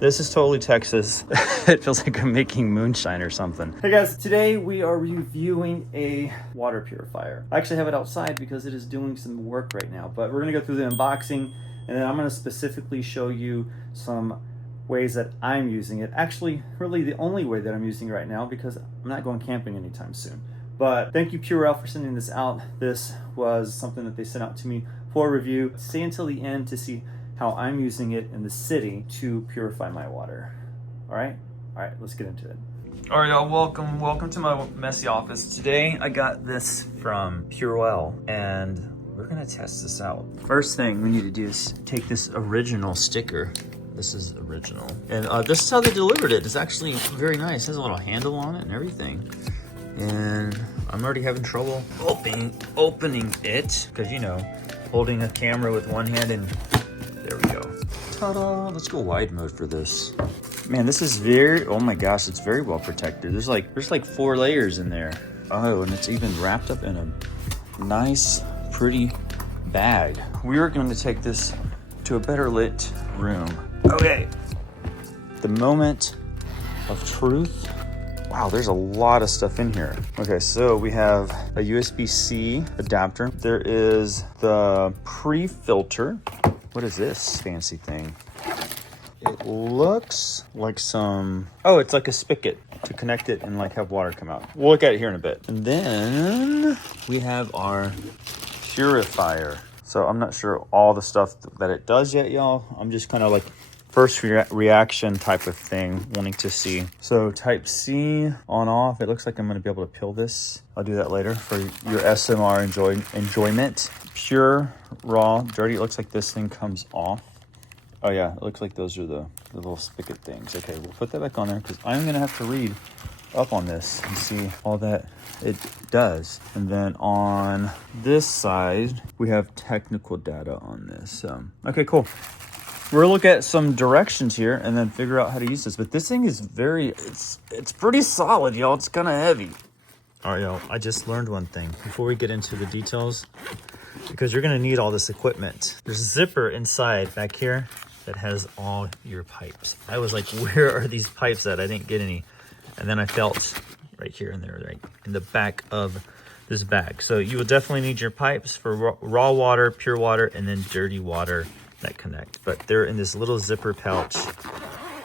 This is totally Texas. It feels like I'm making moonshine or something. Hey guys, today we are reviewing a water purifier. I actually have it outside because it is doing some work right now, but we're gonna go through the unboxing and then I'm gonna specifically show you some ways that I'm using it. Actually, really the only way that I'm using it right now because I'm not going camping anytime soon. But thank you Purewell for sending this out. This was something that they sent out to me for review. Stay until the end to see how I'm using it in the city to purify my water. All right, let's get into it. All right, y'all, welcome to my messy office. Today, I got this from Purewell, and we're gonna test this out. First thing we need to do is take this original sticker. This is original, and this is how they delivered it. It's actually very nice. It has a little handle on it and everything. And I'm already having trouble opening it, because you know, holding a camera with one hand and there we go. Ta-da! Let's go wide mode for this. Man, this is oh my gosh, it's very well protected. There's like 4 layers in there. Oh, and it's even wrapped up in a nice, pretty bag. We are going to take this to a better lit room. Okay. The moment of truth. Wow, there's a lot of stuff in here. Okay, so we have a USB-C adapter. There is the pre-filter. What is this fancy thing? It looks like it's like a spigot to connect it and like have water come out. We'll look at it here in a bit. And then we have our purifier. So I'm not sure all the stuff that it does yet, y'all. I'm just kind of like first reaction type of thing, wanting to see. So type C on off. It looks like I'm gonna be able to peel this. I'll do that later for your SMR enjoyment. Pure, raw, dirty. It looks like this thing comes off. Oh yeah, it looks like those are the little spigot things. Okay, we'll put that back on there because I'm gonna have to read up on this and see all that it does. And then on this side, we have technical data on this. Okay, cool. We're gonna look at some directions here and then figure out how to use this. But this thing is it's pretty solid, y'all. It's kind of heavy. All right, y'all, I just learned one thing before we get into the details, because you're gonna need all this equipment. There's a zipper inside back here that has all your pipes. I was like, where are these pipes at? I didn't get any. And then I felt right here and there, right in the back of this bag. So you will definitely need your pipes for raw water, pure water, and then dirty water that connect. But they're in this little zipper pouch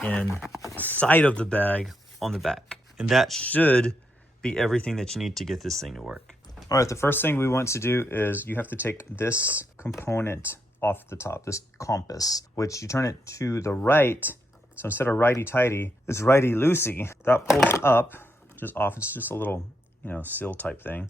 inside of the bag on the back. And that should be everything that you need to get this thing to work. All right, the first thing we want to do is you have to take this component off the top, this compass, which you turn it to the right. So instead of righty-tighty, it's righty-loosey. That pulls up, just off. It's just a little, seal type thing.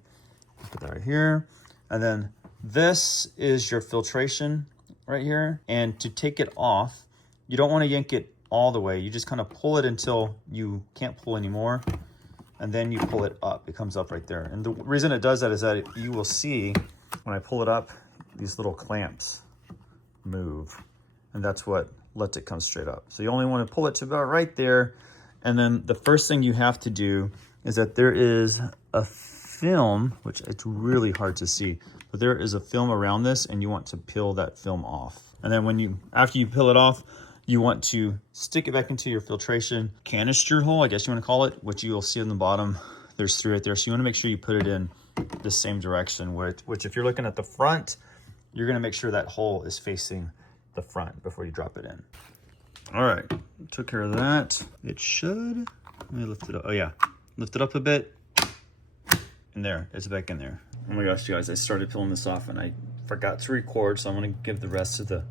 Put that right here. And then this is your filtration right here. And to take it off, you don't want to yank it all the way. You just kind of pull it until you can't pull anymore. And then you pull it up. It comes up right there. And the reason it does that is that you will see when I pull it up, these little clamps move. And that's what lets it come straight up. So you only want to pull it to about right there. And then the first thing you have to do is that there is a film, which it's really hard to see, but there is a film around this and you want to peel that film off. And then after you peel it off, you want to stick it back into your filtration canister hole, I guess you want to call it, which you will see on the bottom. There's 3 right there. So you want to make sure you put it in the same direction, which if you're looking at the front, you're going to make sure that hole is facing the front before you drop it in. All right, took care of that. It should, let me lift it up. Oh yeah, lift it up a bit. And there, it's back in there. Oh my gosh, you guys, I started peeling this off and I forgot to record, so I'm going to give the rest of the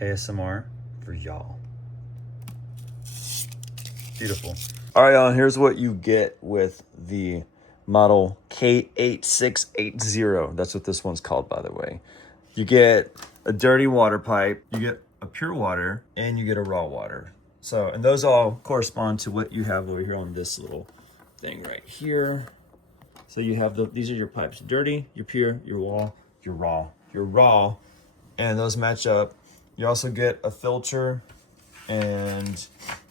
ASMR for y'all. Beautiful. All right, y'all, here's what you get with the model K8680. That's what this one's called, by the way. You get a dirty water pipe, you get a pure water, and you get a raw water. So, and those all correspond to what you have over here on this little thing right here. So you have these are your pipes: dirty, your pure, your raw, and those match up. You also get a filter, and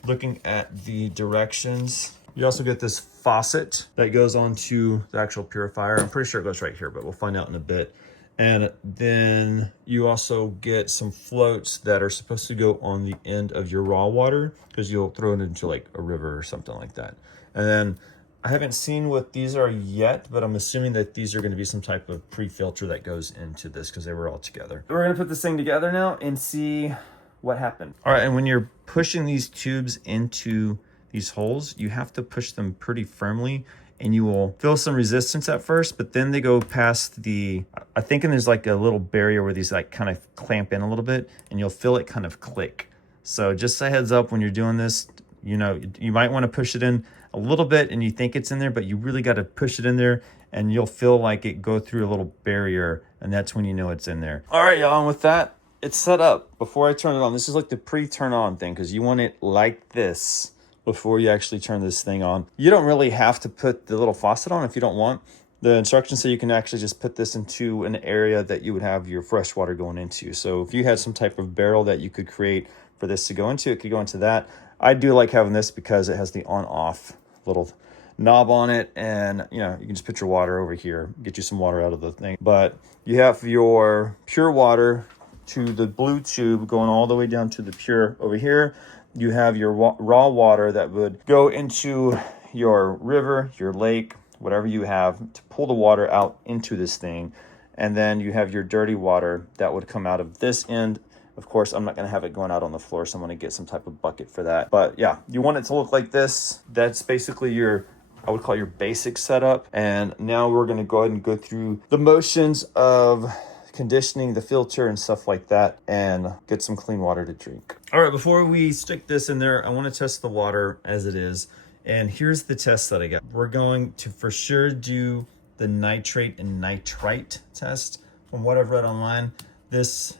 looking at the directions, you also get this faucet that goes onto the actual purifier. I'm pretty sure it goes right here, but we'll find out in a bit. And then you also get some floats that are supposed to go on the end of your raw water, because you'll throw it into like a river or something like that. And then I haven't seen what these are yet, but I'm assuming that these are going to be some type of pre-filter that goes into this, because they were all together. We're gonna put this thing together now and see what happened. All right, and when you're pushing these tubes into these holes, you have to push them pretty firmly, and you will feel some resistance at first, but then they go past the, I think, and there's like a little barrier where these like kind of clamp in a little bit, and you'll feel it kind of click. So just a heads up when you're doing this, you know, you might want to push it in a little bit and you think it's in there, but you really got to push it in there, and you'll feel like it go through a little barrier, and that's when you know it's in there. All right, y'all, and with that, it's set up. Before I turn it on, this is like the pre-turn on thing, because you want it like this before you actually turn this thing on. You don't really have to put the little faucet on if you don't want. The instructions say you can actually just put this into an area that you would have your fresh water going into. So if you had some type of barrel that you could create for this to go into, it could go into that. I do like having this because it has the on-off little knob on it, and you know, you can just put your water over here, get you some water out of the thing. But you have your pure water to the blue tube going all the way down to the pure over here. You have your raw water that would go into your river, your lake, whatever you have to pull the water out into this thing. And then you have your dirty water that would come out of this end. Of course, I'm not going to have it going out on the floor, so I'm going to get some type of bucket for that. But yeah, you want it to look like this. That's basically your, I would call your basic setup. And now we're going to go ahead and go through the motions of conditioning the filter and stuff like that, and get some clean water to drink. All right, before we stick this in there, I want to test the water as it is. And here's the test that I got. We're going to for sure do the nitrate and nitrite test. From what I've read online, this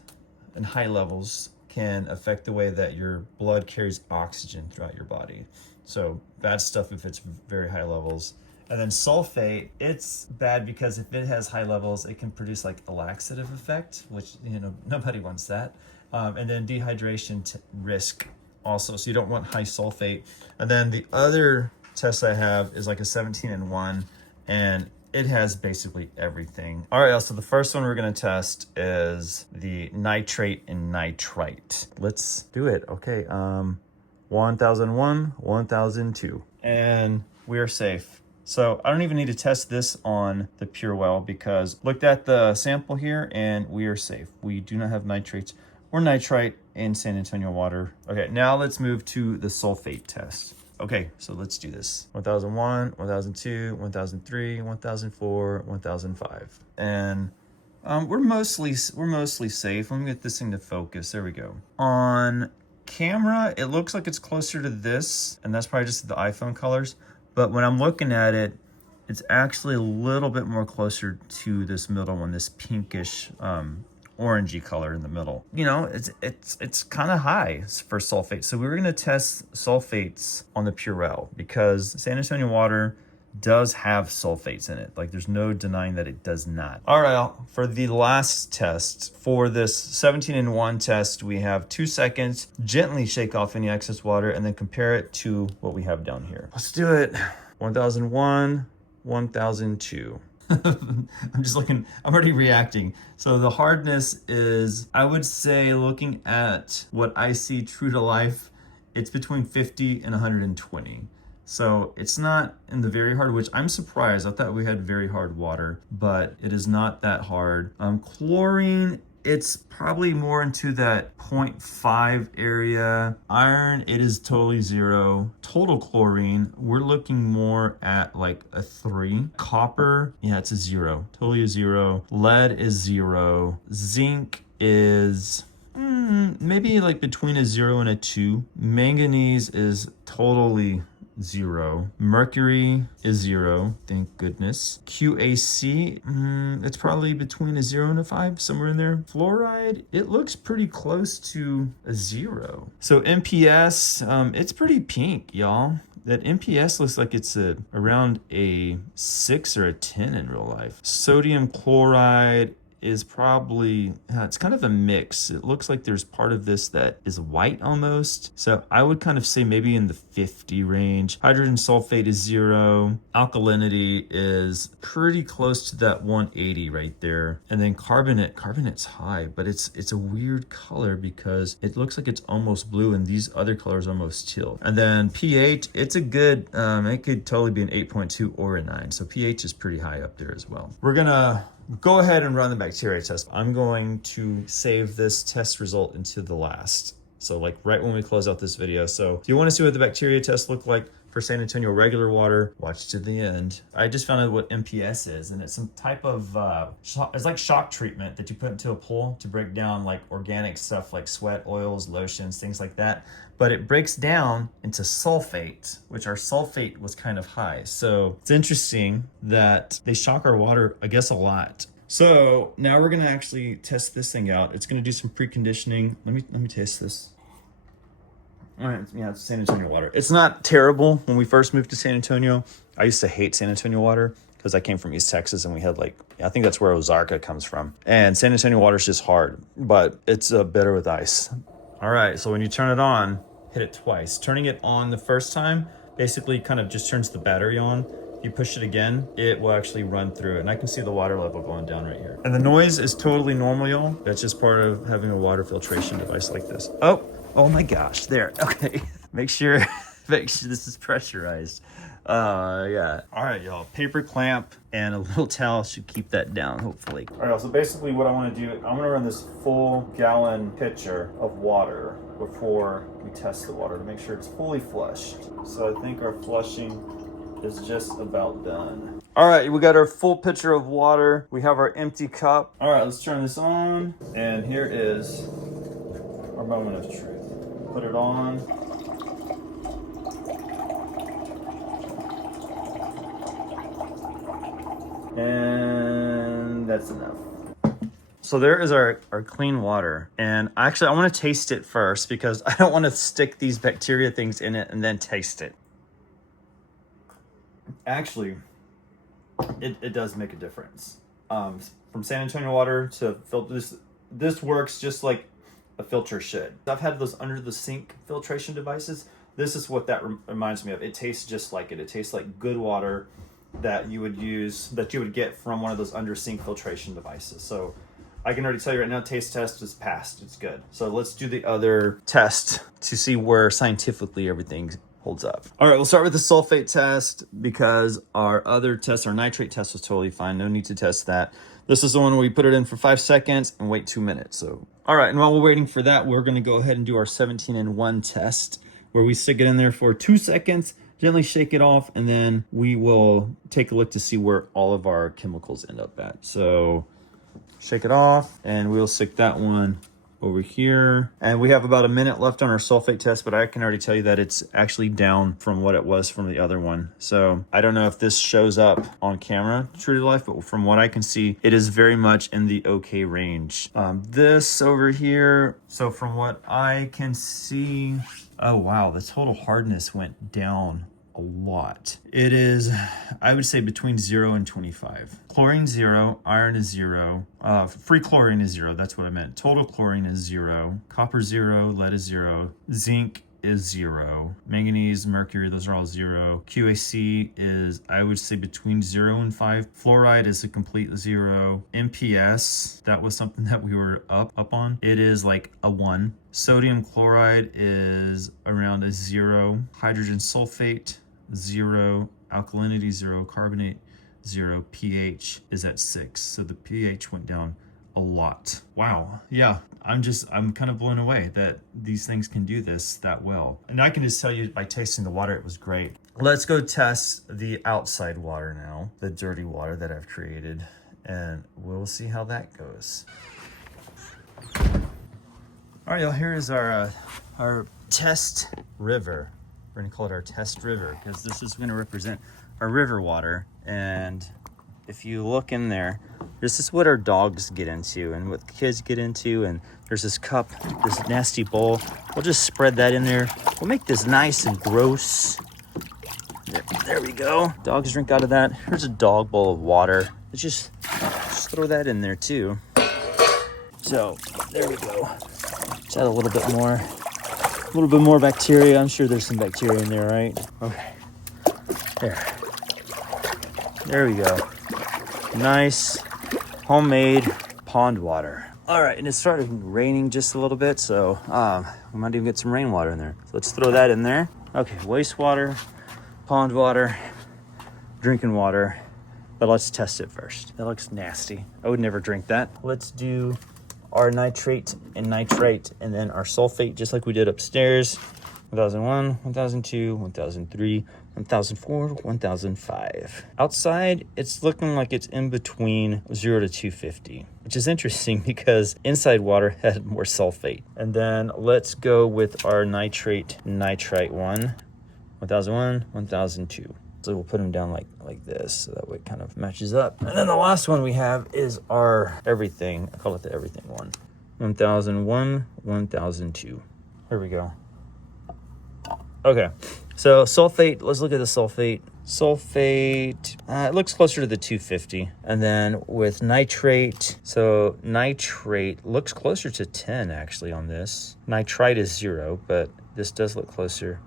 in high levels can affect the way that your blood carries oxygen throughout your body. So bad stuff if it's very high levels. And then sulfate, it's bad because if it has high levels, it can produce like a laxative effect, which, you know, nobody wants that. And then dehydration risk also, so you don't want high sulfate. And then the other test I have is like a 17-in-1, and it has basically everything. All right, so the first one we're gonna test is the nitrate and nitrite. Let's do it. Okay, 1001, 1002, and we are safe. So I don't even need to test this on the Purewell, because looked at the sample here and we are safe. We do not have nitrates or nitrite in San Antonio water. Okay, now let's move to the sulfate test. Okay, so let's do this. 1001, 1002, 1003, 1004, 1005. And we're mostly safe. Let me get this thing to focus. There we go. On camera, it looks like it's closer to this, and that's probably just the iPhone colors. But when I'm looking at it, it's actually a little bit more closer to this middle one, this pinkish orangey color in the middle. You know, it's kind of high for sulfate. So we were gonna test sulfates on the Purewell, because San Antonio water does have sulfates in it. Like, there's no denying that it does not. All right, for the last test, for this 17-in-1 test, we have 2 seconds, gently shake off any excess water, and then compare it to what we have down here. Let's do it. 1001, 1002. I'm just looking, I'm already reacting. So the hardness is, I would say, looking at what I see true to life, it's between 50 and 120. So it's not in the very hard, which I'm surprised. I thought we had very hard water, but it is not that hard. Chlorine, it's probably more into that 0.5 area. Iron, it is totally 0. Total chlorine, we're looking more at like a 3. Copper, yeah, it's a 0. Totally a 0. Lead is 0. Zinc is maybe like between a 0 and a 2. Manganese is totally 0. Mercury is 0, thank goodness. QAC, it's probably between a 0 and a 5, somewhere in there. Fluoride, it looks pretty close to a 0. So MPS, it's pretty pink, y'all. That MPS looks like it's around a 6 or a 10 in real life. Sodium chloride is probably, it's kind of a mix. It looks like there's part of this that is white almost. So I would kind of say maybe in the 50 range. Hydrogen sulfate is 0. Alkalinity is pretty close to that 180 right there. And then carbonate's high, but it's a weird color because it looks like it's almost blue and these other colors almost teal. And then pH, it's a good, it could totally be an 8.2 or a 9. So pH is pretty high up there as well. We're gonna go ahead and run the bacteria test. I'm going to save this test result into the last. So like right when we close out this video. So if you want to see what the bacteria test looked like for San Antonio regular water, watch to the end. I just found out what MPS is, and it's some type of, it's like shock treatment that you put into a pool to break down like organic stuff like sweat, oils, lotions, things like that. But it breaks down into sulfate, which our sulfate was kind of high. So it's interesting that they shock our water, I guess, a lot. So now we're gonna actually test this thing out. It's gonna do some preconditioning. Let me taste this. All right, yeah, it's San Antonio water. It's not terrible. When we first moved to San Antonio, I used to hate San Antonio water because I came from East Texas and we had like, I think that's where Ozarka comes from. And San Antonio water is just hard, but it's better with ice. All right, so when you turn it on, hit it twice. Turning it on the first time basically kind of just turns the battery on. If you push it again, it will actually run through it. And I can see the water level going down right here. And the noise is totally normal, y'all. That's just part of having a water filtration device like this. Oh my gosh, there, okay. Make sure this is pressurized. Yeah. All right, y'all, paper clamp and a little towel should keep that down, hopefully. All right, so basically what I wanna do, I'm gonna run this full gallon pitcher of water before we test the water to make sure it's fully flushed. So I think our flushing is just about done. All right, we got our full pitcher of water. We have our empty cup. All right, let's turn this on. And here is our moment of truth. Put it on. And that's enough. So there is our clean water. And actually I wanna taste it first because I don't wanna stick these bacteria things in it and then taste it. Actually, it does make a difference. From San Antonio water to filter, this works just like a filter should. I've had those under the sink filtration devices. This is what that reminds me of. It tastes just like it. It tastes like good water that you would use, that you would get from one of those under sink filtration devices. So I can already tell you right now, taste test is passed. It's good. So let's do the other test to see where scientifically everything holds up. All right, we'll start with the sulfate test because our other test, our nitrate test was totally fine. No need to test that. This is the one where we put it in for 5 seconds and wait 2 minutes. So, all right, and while we're waiting for that, we're gonna go ahead and do our 17-in-1 test where we stick it in there for 2 seconds, gently shake it off, and then we will take a look to see where all of our chemicals end up at. So shake it off and we'll stick that one over here. And we have about a minute left on our sulfate test, but I can already tell you that it's actually down from what it was from the other one. So I don't know if this shows up on camera, true to life, but from what I can see, it is very much in the okay range. This over here, so from what I can see, oh wow, the total hardness went down a lot. It is, I would say, between 0 and 25. Chlorine 0, iron is 0, free chlorine is 0, that's what I meant. Total chlorine is 0, copper 0, lead is 0, zinc is 0, manganese, mercury, those are all 0. QAC is, I would say, between 0 and 5. Fluoride is a complete 0. MPS, that was something that we were up on. It is like a 1. Sodium chloride is around a 0. Hydrogen sulfate, 0. Alkalinity, 0. Carbonate, 0. pH is at 6. So the pH went down a lot. Wow. Yeah, I'm kind of blown away that these things can do this that well. And I can just tell you by tasting the water, it was great. Let's go test the outside water now, the dirty water that I've created, and we'll see how that goes. All right, y'all, here is our test river. We're gonna call it our test river because this is gonna represent our river water. And if you look in there, this is what our dogs get into and what the kids get into. And there's this cup, this nasty bowl. We'll just spread that in there. We'll make this nice and gross. There we go. Dogs drink out of that. Here's a dog bowl of water. Let's just throw that in there too. So there we go. Let's add a little bit more bacteria. I'm sure there's some bacteria in there, right? Okay. There we go. Nice homemade pond water. All right, and it started raining just a little bit, so we might even get some rainwater in there. So let's throw that in there. Okay, wastewater, pond water, drinking water. But let's test it first. That looks nasty. I would never drink that. Let's do our nitrate and nitrite, and then our sulfate, just like we did upstairs. 1001, 1002, 1003, 1004, 1005. Outside, it's looking like it's in between 0 to 250, which is interesting because inside water had more sulfate. And then let's go with our nitrate nitrite one, 1001, 1002. So we'll put them down like this, so that way it kind of matches up. And then the last one we have is our everything. I call it the everything one. 1001, 1002. Here we go. Okay, so sulfate, let's look at the sulfate. Sulfate, it looks closer to the 250. And then with nitrate, so nitrate looks closer to 10 actually on this. Nitrite is 0, but this does look closer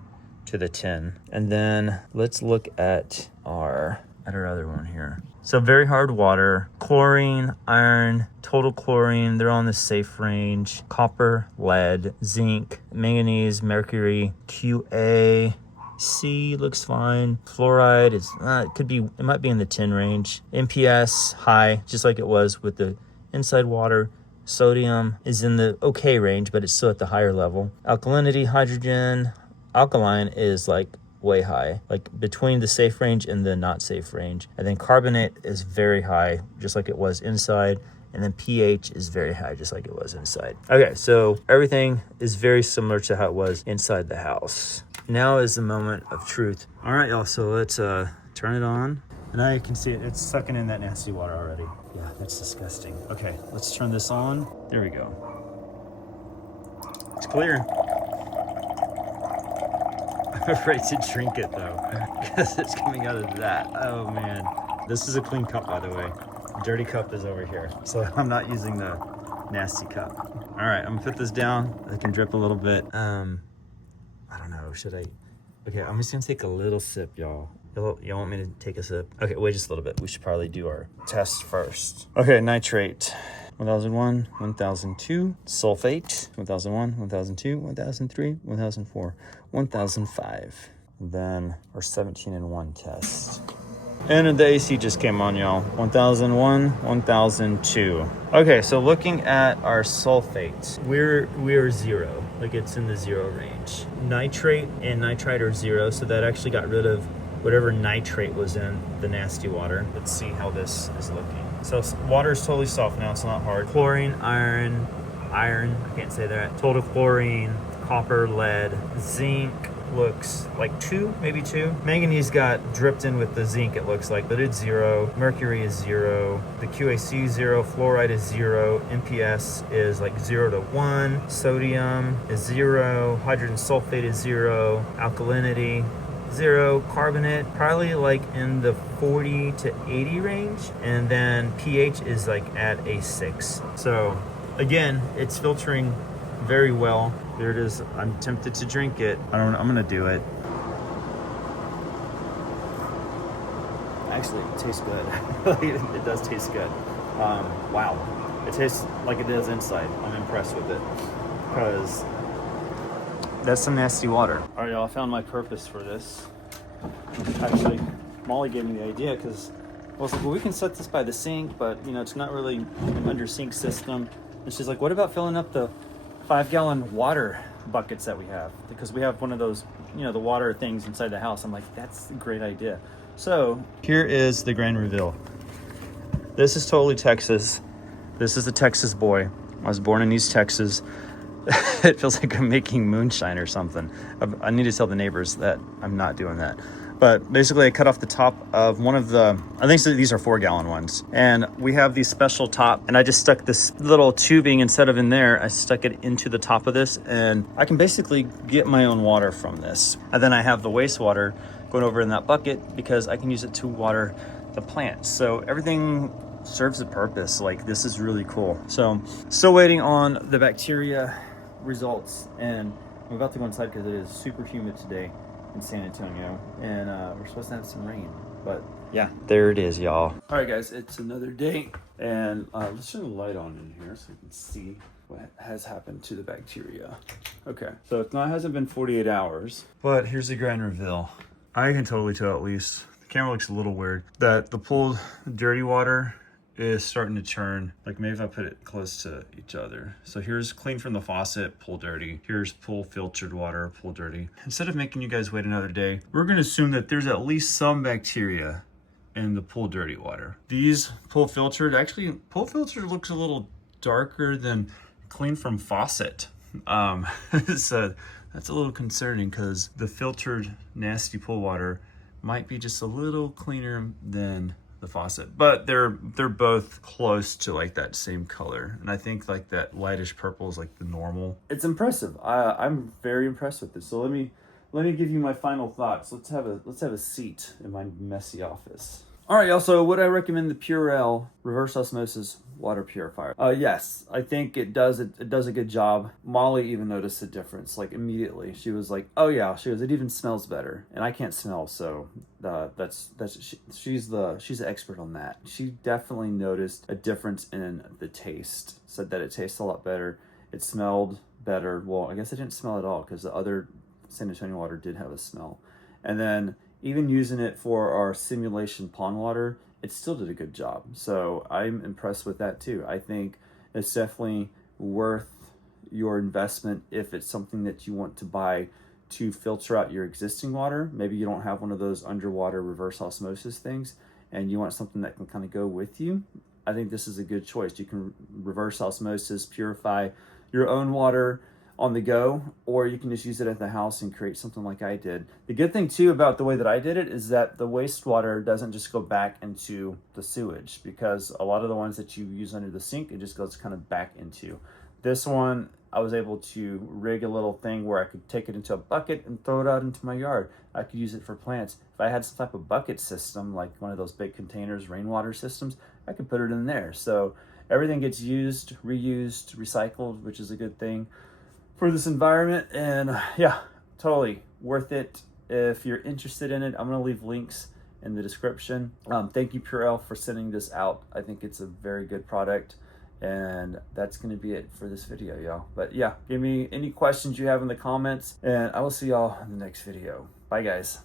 to the 10. And then let's look at our other one here. So very hard water, chlorine, iron, total chlorine, they're on the safe range. Copper, lead, zinc, manganese, mercury, QA, C looks fine. Fluoride is it might be in the 10 range. MPS high, just like it was with the inside water. Sodium is in the okay range, but it's still at the higher level. Alkalinity, hydrogen, alkaline is like way high, like between the safe range and the not safe range. And then carbonate is very high, just like it was inside. And then pH is very high, just like it was inside. Okay, so everything is very similar to how it was inside the house. Now is the moment of truth. All right, y'all, so let's turn it on. And now you can see it's sucking in that nasty water already. Yeah, that's disgusting. Okay, let's turn this on. There we go. It's clear. I'm afraid to drink it though, because it's coming out of that. Oh man. This is a clean cup, by the way. The dirty cup is over here. So I'm not using the nasty cup. All right, I'm gonna put this down. It can drip a little bit. I don't know, should I? Okay, I'm just gonna take a little sip, y'all. Y'all want me to take a sip? Okay, wait just a little bit. We should probably do our test first. Okay, nitrate. 1001, 1002, sulfate, 1001, 1002, 1003, 1004, 1005. And then our 17-in-1 test. And the AC just came on, y'all. 1001, 1002. Okay, so looking at our sulfate, we're 0, like it's in the 0 range. Nitrate and nitrite are 0, so that actually got rid of whatever nitrate was in the nasty water. Let's see how this is looking. So water is totally soft now, it's not hard. Chlorine, iron, I can't say that. Total chlorine, copper, lead, zinc looks like 2, maybe 2. Manganese got dripped in with the zinc, it looks like, but it's 0. Mercury is 0. The QAC is 0. Fluoride is 0. MPS is like 0 to 1. Sodium is 0. Hydrogen sulfate is 0. Alkalinity 0. Carbonate probably like in the 40 to 80 range, and then pH is like at a 6. So again, it's filtering very well. There it is. I'm tempted to drink it. I'm gonna do it. Actually, it tastes good. It does taste good. Wow, it tastes like it does inside. I'm impressed with it because that's some nasty water. All right, y'all, I found my purpose for this. Actually, Molly gave me the idea because I was like, well, we can set this by the sink, but it's not really an under sink system. And she's like, what about filling up the 5-gallon water buckets that we have? Because we have one of those, the water things inside the house. I'm like, that's a great idea. So here is the grand reveal. This is totally Texas. This is a Texas boy. I was born in East Texas. It feels like I'm making moonshine or something. I need to tell the neighbors that I'm not doing that. But basically I cut off the top of one of the, I think these are 4-gallon ones. And we have these special top, and I just stuck this little tubing instead of in there, I stuck it into the top of this, and I can basically get my own water from this. And then I have the wastewater going over in that bucket because I can use it to water the plants. So everything serves a purpose. Like, this is really cool. So still waiting on the bacteria results, and I'm about to go inside because it is super humid today in San Antonio, and we're supposed to have some rain. But yeah, there it is, y'all. All right, guys, it's another day, and let's turn the light on in here so we can see what has happened to the bacteria. Okay, so it hasn't been 48 hours, but here's the grand reveal. I can totally tell, at least the camera looks a little weird, that the pool dirty water is starting to churn. Like, maybe if I put it close to each other. So here's clean from the faucet, pool dirty. Here's pool filtered water, pool dirty. Instead of making you guys wait another day, we're gonna assume that there's at least some bacteria in the pool dirty water. These pool filtered, actually pool filtered looks a little darker than clean from faucet. So that's a little concerning, because the filtered nasty pool water might be just a little cleaner than the faucet, but they're both close to like that same color, and I think like that lightish purple is like the normal. It's impressive. I'm very impressed with this. So let me give you my final thoughts. Let's have a seat in my messy office. All right, y'all. So would I recommend the Purewell reverse osmosis water purifier? Yes, I think it does a good job. Molly even noticed a difference, like, immediately. She was like, "Oh yeah," she goes, "It even smells better," and I can't smell, so she's the expert on that. She definitely noticed a difference in the taste. Said that it tastes a lot better. It smelled better. Well, I guess it didn't smell at all, because the other San Antonio water did have a smell, and then even using it for our simulation pond water, it still did a good job. So I'm impressed with that too. I think it's definitely worth your investment if it's something that you want to buy to filter out your existing water. Maybe you don't have one of those underwater reverse osmosis things and you want something that can kind of go with you. I think this is a good choice. You can reverse osmosis, purify your own water on the go, or you can just use it at the house and create something like I did. The good thing too about the way that I did it is that the wastewater doesn't just go back into the sewage, because a lot of the ones that you use under the sink, it just goes kind of back into. This one, I was able to rig a little thing where I could take it into a bucket and throw it out into my yard. I could use it for plants. If I had some type of bucket system, like one of those big containers, rainwater systems, I could put it in there. So everything gets used, reused, recycled, which is a good thing for this environment. And yeah, totally worth it. If you're interested in it, I'm gonna leave links in the description. Thank you, Purewell, for sending this out. I think it's a very good product, and that's gonna be it for this video, y'all. But yeah, give me any questions you have in the comments, and I will see y'all in the next video. Bye, guys.